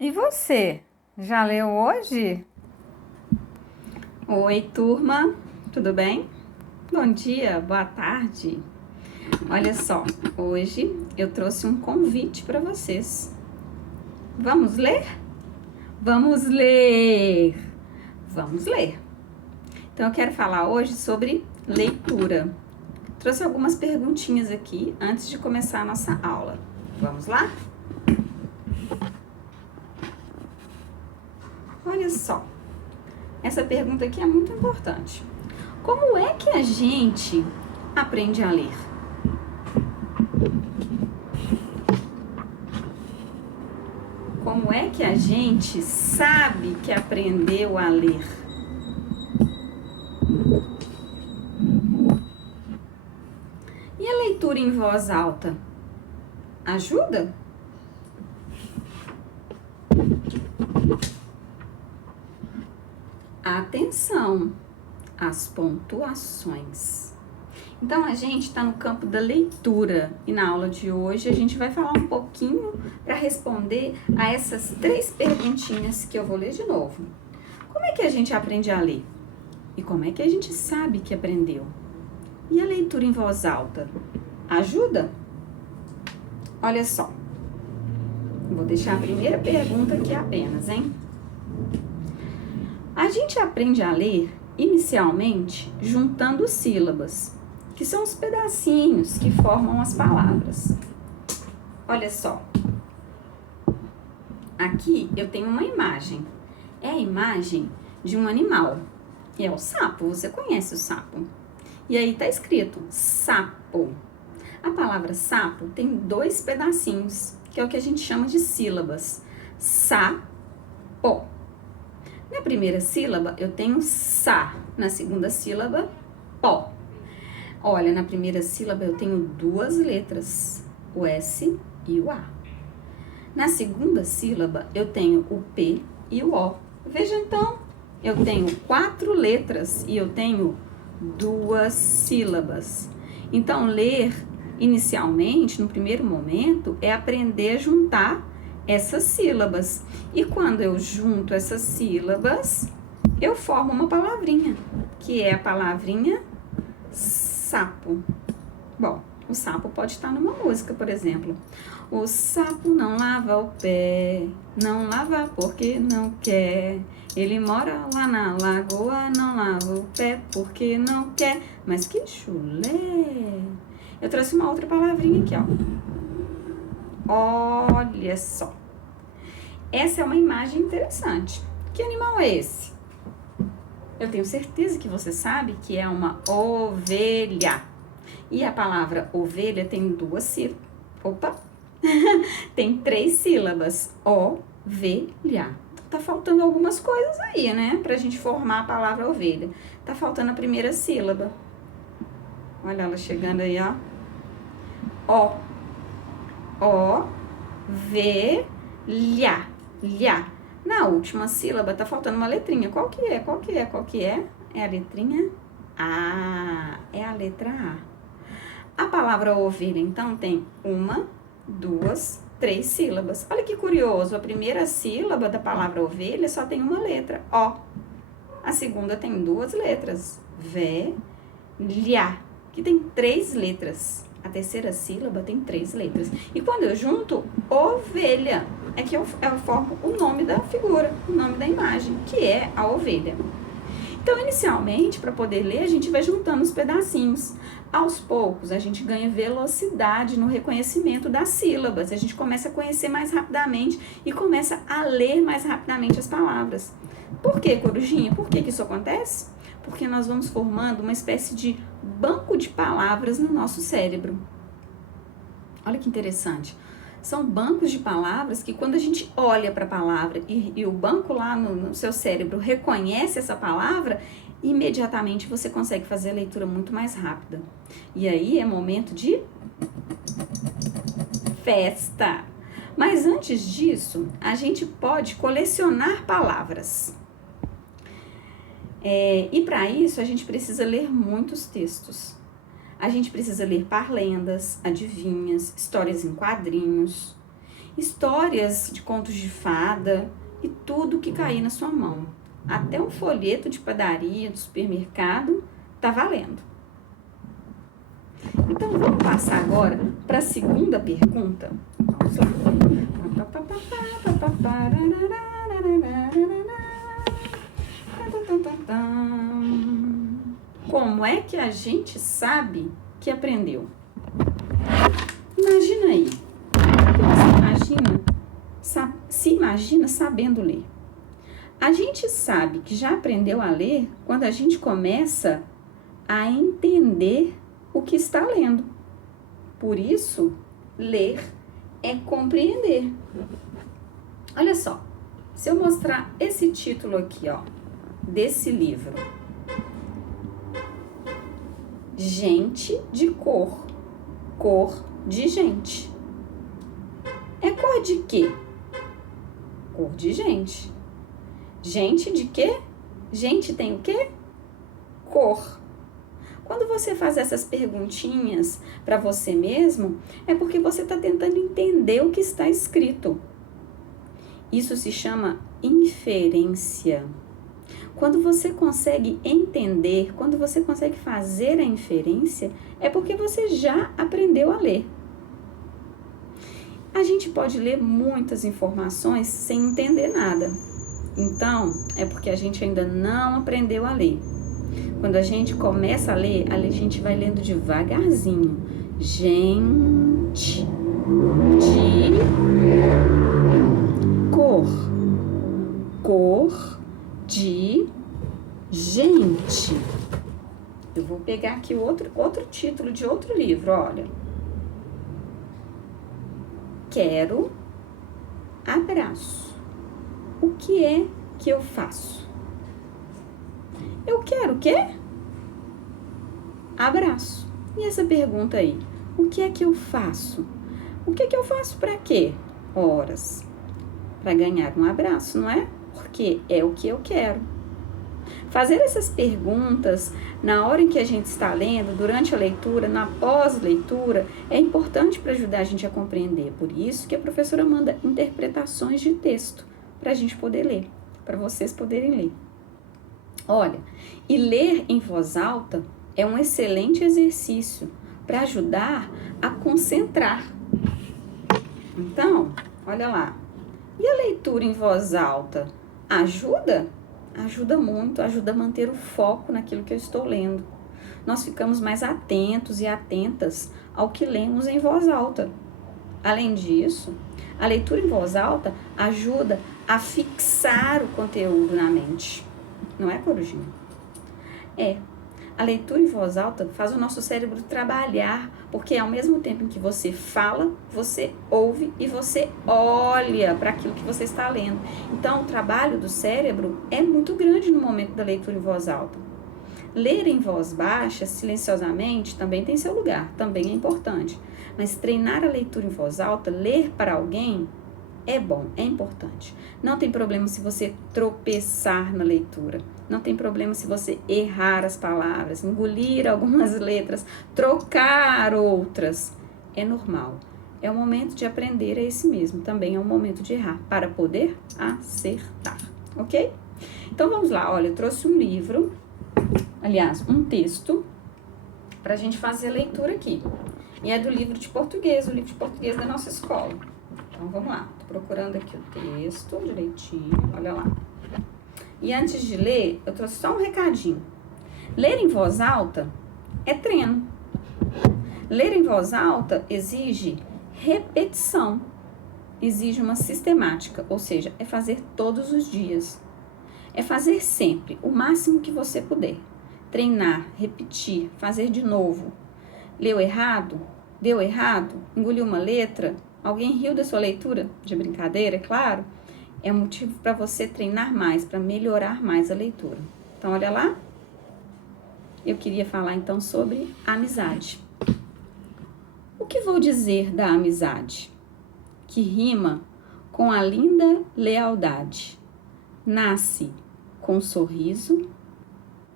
E você, já leu hoje? Oi, turma, tudo bem? Bom dia, boa tarde. Olha só, hoje eu trouxe um convite para vocês. Vamos ler? Vamos ler! Vamos ler. Então eu quero falar hoje sobre leitura. Trouxe algumas perguntinhas aqui antes de começar a nossa aula. Vamos lá? Olha só, essa pergunta aqui é muito importante. Como é que a gente aprende a ler? Como é que a gente sabe que aprendeu a ler? E a leitura em voz alta? Ajuda? Atenção às pontuações. Então a gente está no campo da leitura e na aula de hoje a gente vai falar um pouquinho para responder a essas 3 perguntinhas que eu vou ler de novo. Como é que a gente aprende a ler? E como é que a gente sabe que aprendeu? E a leitura em voz alta? Ajuda? Olha só. Vou deixar a primeira pergunta aqui apenas, hein? A gente aprende a ler inicialmente juntando sílabas, que são os pedacinhos que formam as palavras. Olha só. Aqui eu tenho uma imagem. É a imagem de um animal. E é o sapo. Você conhece o sapo? E aí tá escrito sapo. A palavra sapo tem 2 pedacinhos, que é o que a gente chama de sílabas. Sapo. Na primeira sílaba eu tenho sa. Na segunda sílaba, po. Olha, na primeira sílaba eu tenho 2 letras, o S e o A. Na segunda sílaba eu tenho o P e o O. Veja então, eu tenho 4 letras e eu tenho 2 sílabas. Então, ler inicialmente, no primeiro momento, é aprender a juntar essas sílabas. E quando eu junto essas sílabas, eu formo uma palavrinha, que é a palavrinha sapo. Bom, o sapo pode estar numa música, por exemplo. O sapo não lava o pé, não lava porque não quer. Ele mora lá na lagoa, não lava o pé porque não quer. Mas que chulé! Eu trouxe uma outra palavrinha aqui, ó. Olha só. Essa é uma imagem interessante. Que animal é esse? Eu tenho certeza que você sabe que é uma ovelha. E a palavra ovelha tem 2 sílabas. Opa! Tem 3 sílabas. Ovelha. Tá faltando algumas coisas aí, né? Pra gente formar a palavra ovelha. Tá faltando a primeira sílaba. Olha ela chegando aí, ó. Ovelha. Lha. Na última sílaba tá faltando uma letrinha. Qual que é? Qual que é? Qual que é? É a letrinha A. É a letra A. A palavra ovelha, então, tem 1, 2, 3 sílabas. Olha que curioso. A primeira sílaba da palavra ovelha só tem uma letra. O. A segunda tem 2 letras. Velha. Que tem 3 letras. A terceira sílaba tem 3 letras. E quando eu junto ovelha, é que eu formo o nome da figura, o nome da imagem, que é a ovelha. Então, inicialmente, para poder ler, a gente vai juntando os pedacinhos. Aos poucos, a gente ganha velocidade no reconhecimento das sílabas. A gente começa a conhecer mais rapidamente e começa a ler mais rapidamente as palavras. Por que, Corujinha? Por que isso acontece? Porque nós vamos formando uma espécie de banco de palavras no nosso cérebro. Olha que interessante. São bancos de palavras que quando a gente olha para a palavra e o banco lá no seu cérebro reconhece essa palavra, imediatamente você consegue fazer a leitura muito mais rápida. E aí é momento de festa. Mas antes disso, a gente pode colecionar palavras. E para isso a gente precisa ler muitos textos. A gente precisa ler parlendas, adivinhas, histórias em quadrinhos. histórias de contos de fada e tudo que cair na sua mão. Até um folheto de padaria, do supermercado, tá valendo. Então, vamos passar agora para a segunda pergunta? Vamos lá. Como é que a gente sabe que aprendeu? Imagina aí. Se imagina sabendo ler. A gente sabe que já aprendeu a ler quando a gente começa a entender o que está lendo. Por isso, ler é compreender. Olha só, se eu mostrar esse título aqui, ó, desse livro. Gente de cor. Cor de gente. É cor de quê? Cor de gente. Gente de quê? Gente tem o quê? Cor. Quando você faz essas perguntinhas para você mesmo, é porque você está tentando entender o que está escrito. Isso se chama inferência. Quando você consegue entender, quando você consegue fazer a inferência, é porque você já aprendeu a ler. A gente pode ler muitas informações sem entender nada. Então, é porque a gente ainda não aprendeu a ler. Quando a gente começa a ler, a gente vai lendo devagarzinho. Gente de cor. Cor de gente. Eu vou pegar aqui outro título de outro livro, olha. Quero abraço. O que é que eu faço? Eu quero o quê? Abraço. E essa pergunta aí? O que é que eu faço? O que é que eu faço para quê? Horas. Para ganhar um abraço, não é? Porque é o que eu quero. Fazer essas perguntas na hora em que a gente está lendo, durante a leitura, na pós-leitura, é importante para ajudar a gente a compreender. Por isso que a professora manda interpretações de texto para a gente poder ler, para vocês poderem ler. Olha, e ler em voz alta é um excelente exercício para ajudar a concentrar. Então, olha lá. E a leitura em voz alta ajuda? Ajuda muito, ajuda a manter o foco naquilo que eu estou lendo. Nós ficamos mais atentos e atentas ao que lemos em voz alta. Além disso, a leitura em voz alta ajuda a fixar o conteúdo na mente. Não é, Corujinha? É. A leitura em voz alta faz o nosso cérebro trabalhar, porque ao mesmo tempo em que você fala, você ouve e você olha para aquilo que você está lendo. Então, o trabalho do cérebro é muito grande no momento da leitura em voz alta. Ler em voz baixa, silenciosamente, também tem seu lugar, também é importante. Mas treinar a leitura em voz alta, ler para alguém, é bom, é importante. Não tem problema se você tropeçar na leitura. Não tem problema se você errar as palavras, engolir algumas letras, trocar outras. É normal. É o momento de aprender, é esse mesmo. Também é um momento de errar, para poder acertar. Ok? Então, vamos lá. Olha, eu trouxe um livro, aliás, um texto, para a gente fazer a leitura aqui. E é do livro de português, o livro de português da nossa escola. Então, vamos lá. Tô procurando aqui o texto direitinho. Olha lá. E antes de ler, eu trouxe só um recadinho. Ler em voz alta é treino. Ler em voz alta exige repetição. Exige uma sistemática, ou seja, é fazer todos os dias. É fazer sempre, o máximo que você puder. Treinar, repetir, fazer de novo. Leu errado? Deu errado? Engoliu uma letra? Alguém riu da sua leitura? De brincadeira, é claro. É um motivo para você treinar mais, para melhorar mais a leitura. Então, olha lá. Eu queria falar, então, sobre amizade. O que vou dizer da amizade? Que rima com a linda lealdade. Nasce com sorriso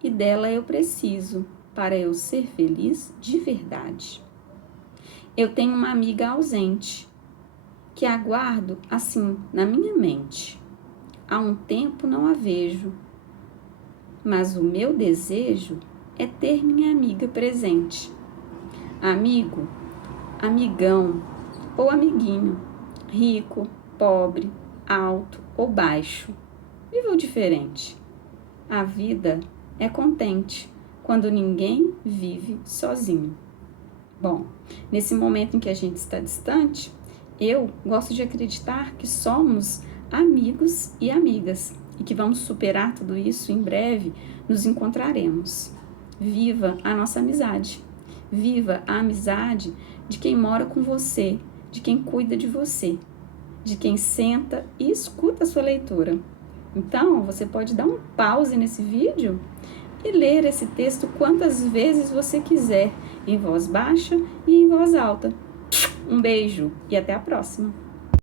e dela eu preciso para eu ser feliz de verdade. Eu tenho uma amiga ausente que aguardo assim na minha mente. Há um tempo não a vejo, mas o meu desejo é ter minha amiga presente. Amigo, amigão ou amiguinho, rico, pobre, alto ou baixo, viva o diferente. A vida é contente quando ninguém vive sozinho. Bom, nesse momento em que a gente está distante, eu gosto de acreditar que somos amigos e amigas e que vamos superar tudo isso em breve, nos encontraremos. Viva a nossa amizade. Viva a amizade de quem mora com você, de quem cuida de você, de quem senta e escuta a sua leitura. Então, você pode dar um pause nesse vídeo e ler esse texto quantas vezes você quiser, em voz baixa e em voz alta. Um beijo e até a próxima!